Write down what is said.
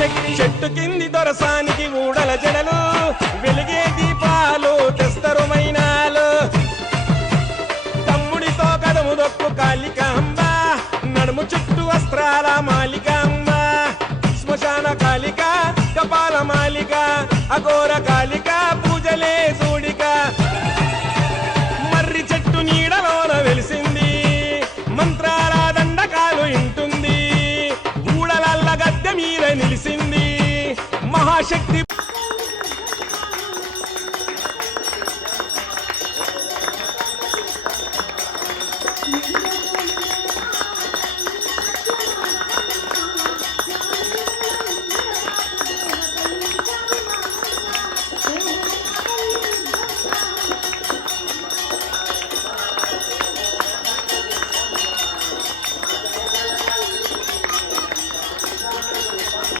శక్తి చెట్టు కింది దొరసానికి ఊడల జడలు వెలిగే దీపాలు తెస్తరు మైనాలు తమ్ముడితో కదము దొక్కు కాళికాంబ నడుము చుట్టూ వస్త్రాల మాలికాంబ శ్మశాన కాళిక కపాల మాలిక అఘోర కాళిక పూజలే సూడిక మర్రి చెట్టు నీడలోన వెలిసింది మంత్రాల దండకాలు ఇంటుంది ఊడలల్ల గద్దె మీద నిలిసింది మహాశక్తి